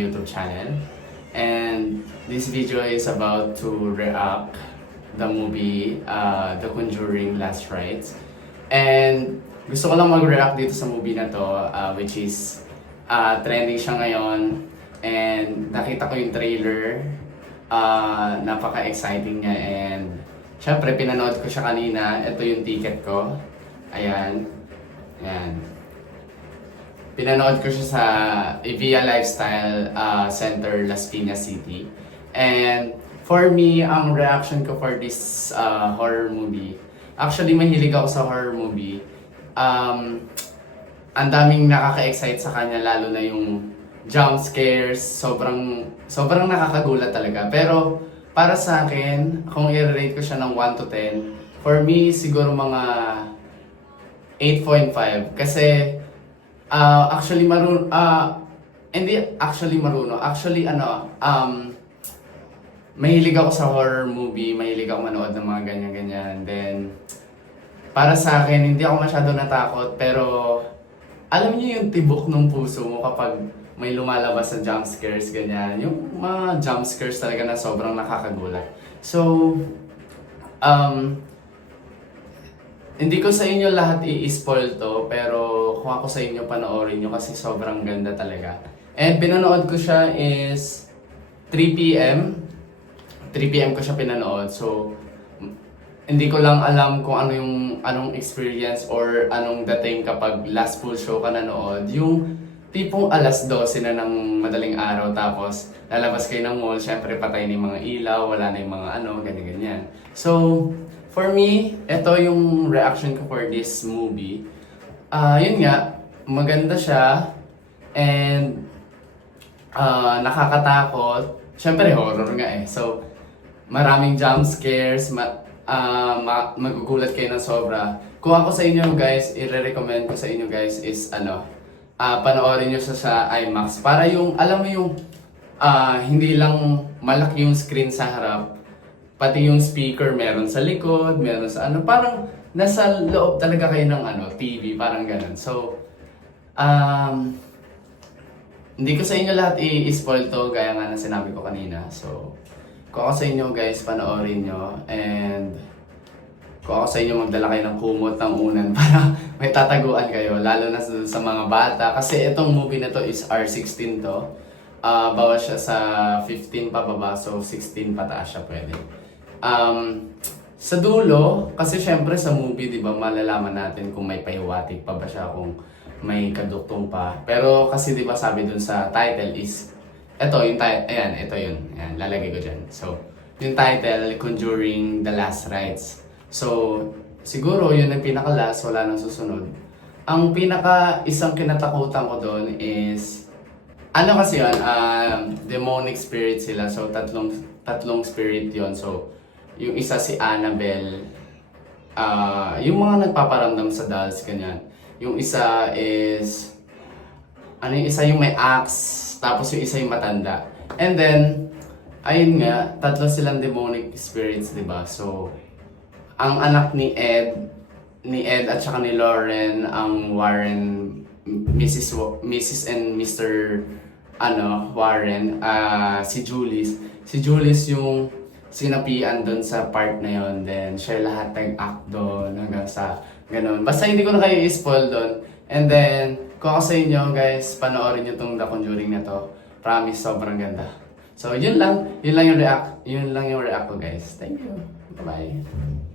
YouTube channel. And this video is about to react the movie The Conjuring Last Rites. And gusto ko lang mag-react dito sa movie na to, which is trending siya ngayon. And nakita ko yung trailer, napaka-exciting niya. And syempre, pinanood ko siya kanina. Ito yung ticket ko. Ayan. Ayan. Pinanood ko siya sa Evia Lifestyle Center, Las Piñas City. And for me, ang reaction ko for this horror movie, actually mahilig ako sa horror movie. Ang daming nakaka-excite sa kanya, lalo na yung jump scares, sobrang nakakagulat talaga. Pero para sa akin, kung i-rate ko siya ng 1 to 10, for me siguro mga 8.5 kasi actually mahilig ako sa horror movie, mahilig ako manood ng mga ganyan-ganyan. Then para sa akin, hindi ako masyado natakot, pero alam niyo yung tibok ng puso mo kapag may lumalabas na jump scares, ganyan. Yung mga jump scares talaga na sobrang nakakagulat. So, hindi ko sa inyo lahat i-spoil to, pero kung ako sa inyo, panoorin nyo kasi sobrang ganda talaga. And pinanood ko siya is 3 p.m. 3 p.m. ko siya pinanood. So, hindi ko lang alam kung anong experience or anong dating kapag last full show ka nanood. Yung tipong alas 12 na ng madaling araw, tapos lalabas kayo ng mall, syempre patay na yung mga ilaw, wala na yung mga ganyan-ganyan. So, for me, ito yung reaction ko for this movie. Yun nga, maganda siya and nakakatakot. Syempre horror nga eh. So, maraming jump scares, magugulat kayo ng sobra. Kung ako sa inyo guys, i-recommend ko sa inyo guys is panoorin nyo sa IMAX. Para yung, alam mo yung hindi lang malaki yung screen sa harap, pati yung speaker meron sa likod, meron sa parang nasa loob talaga kayo ng TV, parang ganun. So, hindi ko sa inyo lahat i-spoil to, gaya nga na sinabi ko kanina. So, kung ako sa inyo guys, panoorin nyo. And kung ako sa inyo, magdala kayo ng kumot ng unan para may tataguan kayo, lalo na sa mga bata. Kasi itong movie na to is R16 to. Bawas siya sa 15 pababa, so 16 pataas siya pwede. Sa dulo, kasi syempre sa movie, di ba, malalaman natin kung may pahiwatig pa ba siya, kung may kaduktong pa. Pero kasi di ba sabi dun sa title is, ito yung title, ayan, ito yun. Ayan, lalagay ko dyan. So, yung title, Conjuring The Last Rites. So, siguro yun ang pinaka-last, wala nang susunod. Ang isang kinatakutan ko doon is, kasi yun, demonic spirit sila. So, tatlong spirit yon. So, yung isa si Annabelle, yung mga nagpaparamdam sa dolls, ganyan. Yung isa is, yung may axe, tapos yung isa yung matanda. And then, ayun nga, tatlo silang demonic spirits, di ba? So, ang anak ni Ed at saka ni Lauren, ang Warren, Mrs. and Mr. Warren, si Julius. Si Julius yung sinapian doon sa part na yon. Then, siya lahat nag-act doon hanggang sa ganun. Basta hindi ko na kayo i-spoil doon. And then, kung ako sa inyo guys, panoorin nyo tong The Conjuring na to. Promise, sobrang ganda. So, yun lang yung react ko guys. Thank you. Bye-bye.